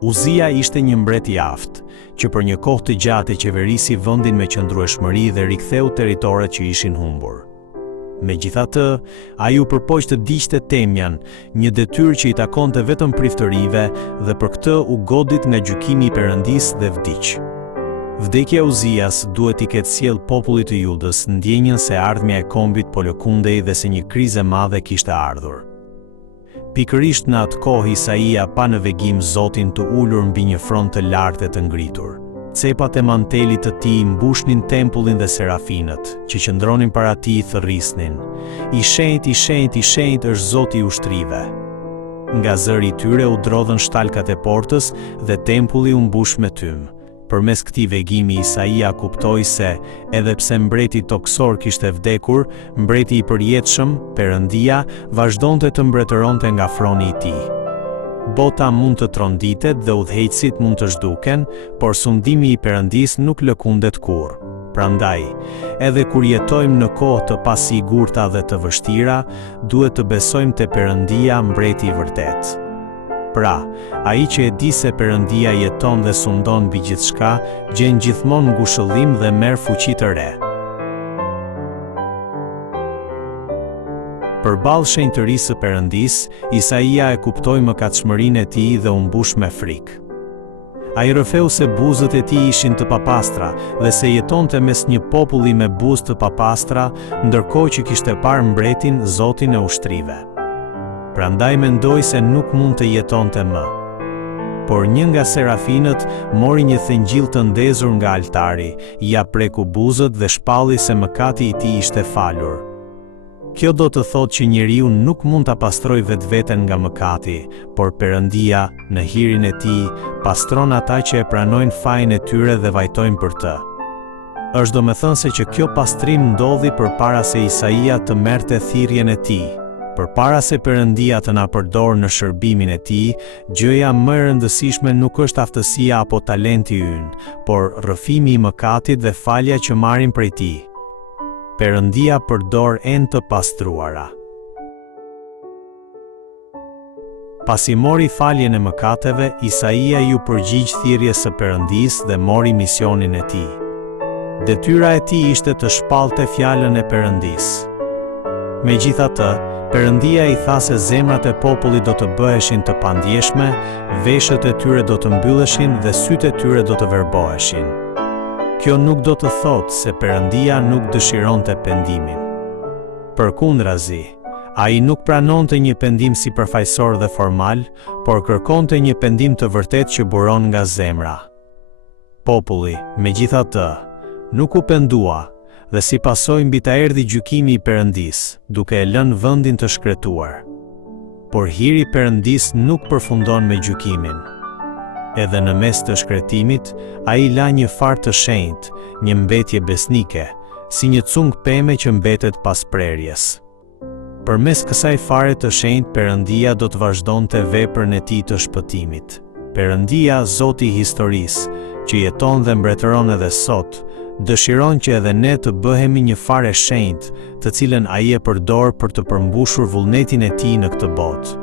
Uzia ishte një mbret i aftë, që për një kohë të gjatë qeverisi vendin me qëndrueshmëri dhe riktheu territoret që ishin humbur. Megjithatë, ai u përpoq të diqte temjan, një detyrë që i takonte vetëm priftërive, dhe për këtë u godit nga gjykimi i Perëndisë dhe vdiq. Vdekja e Uzias duhet i ketë sjell popullit të Judës ndjenjën se ardhmja e kombit po lëkundej dhe se një krizë e madhe kishte ardhur. Pikërisht në atë kohë Isaia pa në vegim Zotin të ulur mbi një fron të lartë e të ngritur. Cepat e mantelit të tij mbushnin tempullin dhe serafinët, që qëndronin para tij thërrisnin: I shenjtë, i shenjtë, i shenjtë është Zoti i ushtrive. Nga zëri i tyre u drodhën shtalkat e portës dhe tempulli u mbush me tym. Përmes këtij vegimi Isaia kuptoi se, edhe pse mbreti toksor kishte vdekur, mbreti i përjetshëm, Perëndia, vazhdonte të mbretëronte nga froni i tij. Bota mund të tronditet dhe udhëheqësit mund të zhduken, por sundimi i Perëndisë nuk lëkundet kurrë. Prandaj, edhe kur jetojmë në kohë të pasigurta dhe të vështira, duhet të besojmë te Perëndia, mbreti i vërtet. Pra, ai që e di se Perëndia jeton dhe sundon mbi gjithçka, gjen gjithmonë ngushëllim dhe merr fuqi të re. Përballë shenjtërisë së Perëndisë, Isaia e kuptoi mëkatshmërinë e tij dhe u mbush me frikë. Ai rrëfeu se buzët e tij ishin të papastra dhe se jetonte mes një populli me buzë të papastra, ndërkohë që kishte parë mbretin, Zotin e ushtrive. Prandaj mendoi se nuk mund të jetonte më. Por një nga serafinët mori një thengjill të ndezur nga altari, ia preku buzët dhe shpalli se mëkati i tij ishte falur. Kjo do të thotë që njeriu nuk mund ta pastrojë vetveten nga mëkati, por Perëndia, në hirin e tij, pastron ata që e pranojnë fajin e tyre dhe vajtojnë për të. Është domethënë se që kjo pastrim ndodhi përpara se Isaia të merrte thirrjen e tij. Përpara se Perëndia të na përdorë në shërbimin e tij, gjëja më e rëndësishme nuk është aftësia apo talenti ynë, por rrëfimi i mëkatit dhe falja që marrim prej tij. Perëndia përdor enë të pastruara. Pasi mori faljen e mëkateve, Isaia ju përgjigj thirrjes së Perëndisë dhe mori misionin e tij. Detyra e tij ishte të shpallte fjalën e Perëndisë. Megjithatë, Perëndia i tha se zemrat e popullit do të bëheshin të pandjeshme, veshët e tyre do të mbylleshin dhe sytë e tyre do të verboheshin. Kjo nuk do të thotë se Perëndia nuk dëshironte pendimin. Përkundrazi, ai nuk pranonte një pendim sipërfaqësor dhe formal, por kërkonte një pendim të vërtetë që buron nga zemra. Populli, megjithatë, nuk u pendua, dhe si pasojë mbi ta erdhi gjykimi i Perëndisë, duke e lënë vendin të shkretuar. Por hiri i Perëndisë nuk përfundon me gjykimin. Edhe në mes të shkretimit, ai la një farë të shenjtë, një mbetje besnike, si një cung peme që mbetet pas prerjes. Përmes kësaj fare të shenjtë, Perëndia do të vazhdonte veprën e tij të shpëtimit. Perëndia, Zoti i historisë, që jeton dhe mbretëron edhe sot, dëshiron që edhe ne të bëhemi një farë shenjtë, të cilën ai e përdor për të përmbushur vullnetin e tij në këtë botë.